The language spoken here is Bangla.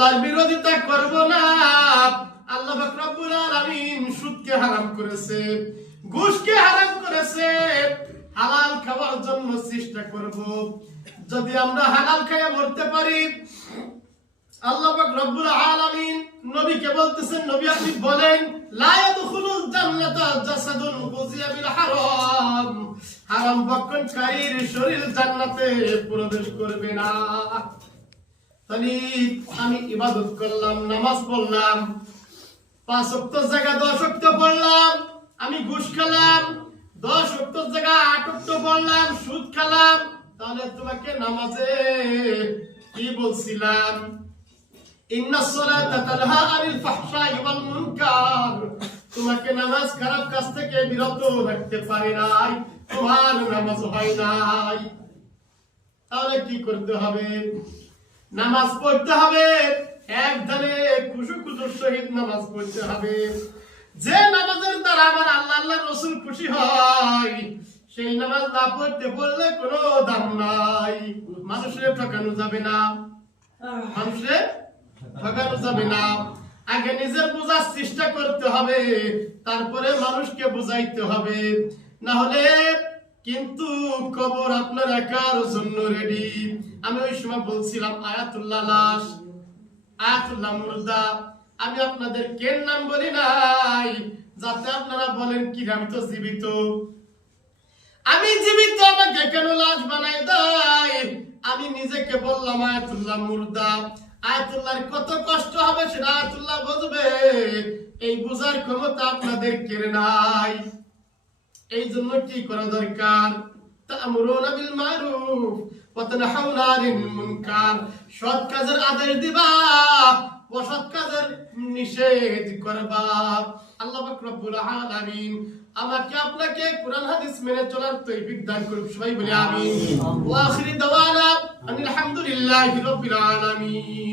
আল্লাহর বিরোধিতা করব না। আল্লাহ পাক রব্বুল আলামিন সুদকে হারাম করেছে, ঘুষকে হারাম করেছে। হালাল খাওয়ার জন্য চেষ্টা করব। যদি আমরা হালাল খেয়ে মরতে পারি, আল্লাহ পাক রব্বুল আলামিন নবীকে বলতেছেন, নবী আপনি বলেন, লা ইয়াদখুলুল জান্নাতা জাসাদুন গুযিয়া বিল হারাম। হারাম ভক্ষণকারীর শরীর জান্নাতে প্রবেশ করবে না। তাহলে আমি ইবাদত করলাম, নামাজ পড়লাম, 5 ওয়াক্ত জায়গা 10 ওয়াক্ত পড়লাম, আমি ঘুষ খেলাম, 10 ওয়াক্ত জায়গা 8 ওয়াক্ত পড়লাম, সুদ খেলাম, তাহলে তোমাকে নামাজে কি বলছিলাম? ইন্নাস সালাতা তানহা আনিল ফাহশাই ওয়াল মুনকার। তোমাকে নামাজ খারাপ কাজ থেকে বিরত রাখতে পারে নাই, তোমার নামাজ হয় নাই। তাহলে কি করতে হবে? নামাজ পড়তে হবে, একধানে খুশুর সহিত নামাজ পড়তে হবে। যে নামাজের দ্বারা আমার আল্লাহ আল্লাহ রাসূল খুশি হয়, সেই নামাজ না পড়তে বললে কোনো দাম নাই। মানুষের ঠকানো যাবে না, মানুষের ঠকানো যাবে না। আগে নিজের বোঝার চেষ্টা করতে হবে, তারপরে মানুষকে বুঝাইতে হবে। না হলে কিন্তু কবর আপনার একার জন্য রেডি। আমি ওই সময় বলছিলাম আয়াতুল্লাহ লাশ, আয়াতুল্লাহ মুর্দা। আমি আপনাদের কেন নাম বলি নাই, যাতে আপনারা বলেন কি আমি তো জীবিত। আমি জীবিত, আমাকে কেন লাশ বানাই দেয়? আমি নিজেকে বললাম আয়াতুল্লাহ মুর্দা। আয়াতুল্লাহর কত কষ্ট হবে সেটা আয়াতুল্লাহ বুঝবে, এই বুঝার ক্ষমতা আপনাদের কেড়ে নাই। এই জন্য কি করা দরকার? তা'মুরুনা বিল মারুফ ওয়া তানহাউনা আনিল মুনকার। সৎ কাজের আদেশ দিবা, অসৎ কাজের নিষেধ করবা। আল্লাহ পাক রব্বুল আলামিন আমাকে আপনাকে কোরআন হাদিস মেনে চলার তৌফিক দান করুন। সবাই বলি আমিন। ওয়া আখিরি দাওয়ানা আলহামদুলিল্লাহি রাব্বিল আলামিন।